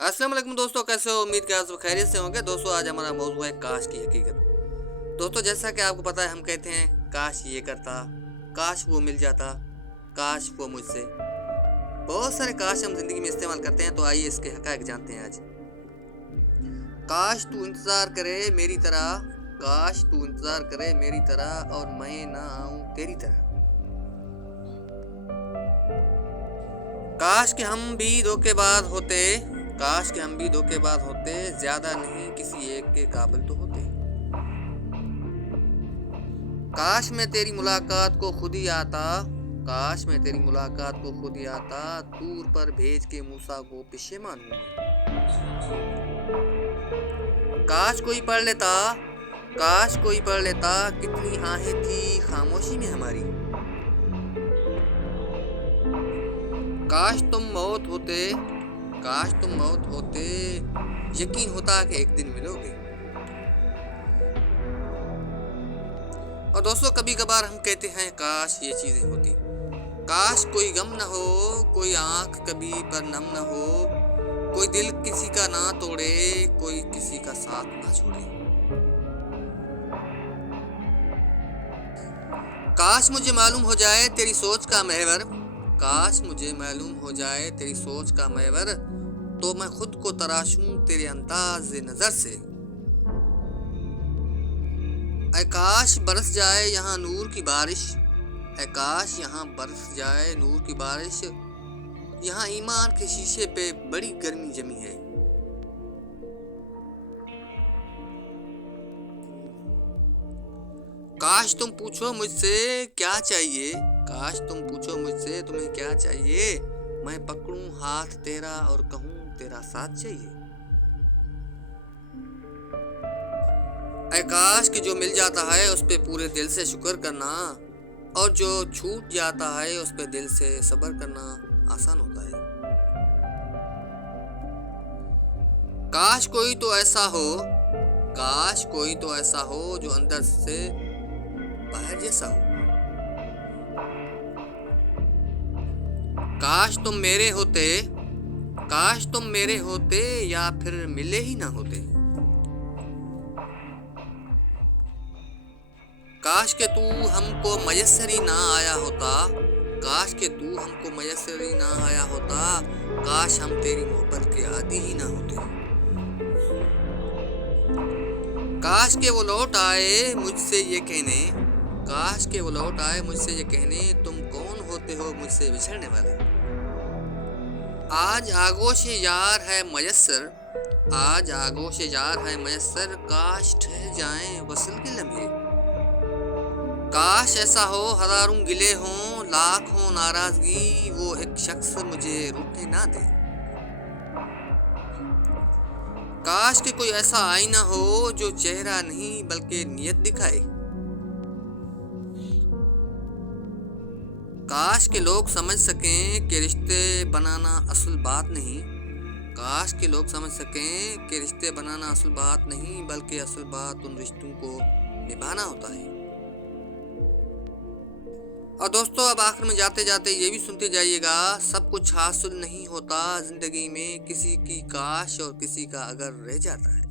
अस्सलाम वालेकुम दोस्तों, कैसे हो? उम्मीद के आप सब खैरियत से होंगे। दोस्तों आज हमारा मौजूद है काश की हकीकत। दोस्तों जैसा कि आपको पता है, हम कहते हैं काश ये करता, काश वो मिल जाता, काश वो मुझसे। बहुत सारे काश हम जिंदगी में इस्तेमाल करते हैं, तो आइए इसके हकायक जानते हैं आज। काश तू इंतजार करे मेरी तरह, काश तू इंतजार करे मेरी तरह और मैं ना आऊं तेरी तरह। काश के हम भी धोखेबाज होते, काश के हम भी धोखेबाज होते, ज्यादा नहीं किसी एक के काबिल तो होते। काश मैं तेरी मुलाकात को खुद ही आता, काश मैं तेरी मुलाकात को खुद ही आता, दूर पर भेज के मूसा को पशेमान हूं मैं। काश कोई पढ़ लेता, काश कोई पढ़ लेता, कितनी आहें थी खामोशी में हमारी। काश तुम मौत होते, काश तुम मौत होते, यकीन होता कि एक दिन मिलोगे। और दोस्तों कभी कभार हम कहते हैं काश ये चीजें होती, काश कोई गम न हो, कोई आंख कभी पर नम न हो, कोई दिल किसी का ना तोड़े, कोई किसी का साथ ना छोड़े। काश मुझे मालूम हो जाए तेरी सोच का महवर, काश मुझे मालूम हो जाए तेरी सोच का महवर, तो मैं खुद को तराशूं तेरे अंदाज नजर से। ऐ काश बरस जाए यहाँ नूर की बारिश, ऐ काश यहाँ बरस जाए नूर की बारिश, यहाँ ईमान के शीशे पे बड़ी गर्मी जमी है। काश तुम पूछो मुझसे क्या चाहिए, काश तुम पूछो मुझसे तुम्हें क्या चाहिए, मैं पकड़ूं हाथ तेरा और कहूं तेरा साथ चाहिए। ऐ काश कि जो मिल जाता है उस पे पूरे दिल से शुक्र करना, और जो छूट जाता है उस पे दिल से सब्र करना आसान होता है। काश कोई तो ऐसा हो, काश कोई तो ऐसा हो जो अंदर से बाहर जैसा हो। काश तुम मेरे होते, काश तुम मेरे होते, या फिर मिले ही ना होते। काश के तू हमको मयस्सर ही ना आया होता, काश के तू हमको मयस्सर ही ना आया होता, काश हम तेरी मोहब्बत के आदी ही ना होते। काश के वो लौट आए मुझसे ये कहने, काश के वो लौट आए मुझसे ये कहने, तुम कौन होते हो मुझसे बिछड़ने वाले। आज आगोश यार है मयस्सर, आज आगोश यार है मयस्सर, काश ठहर जाएं वसल के लम्हे। काश ऐसा हो हजारों गिले हों, लाख हो नाराजगी, वो एक शख्स मुझे रूठने ना दे। काश के कोई ऐसा आईना हो जो चेहरा नहीं बल्कि नियत दिखाए। काश के लोग समझ सकें कि रिश्ते बनाना असल बात नहीं, काश के लोग समझ सकें कि रिश्ते बनाना असल बात नहीं, बल्कि असल बात उन रिश्तों को निभाना होता है। और दोस्तों अब आखिर में जाते जाते ये भी सुनते जाइएगा, सब कुछ हासिल नहीं होता जिंदगी में, किसी की काश और किसी का अगर रह जाता है।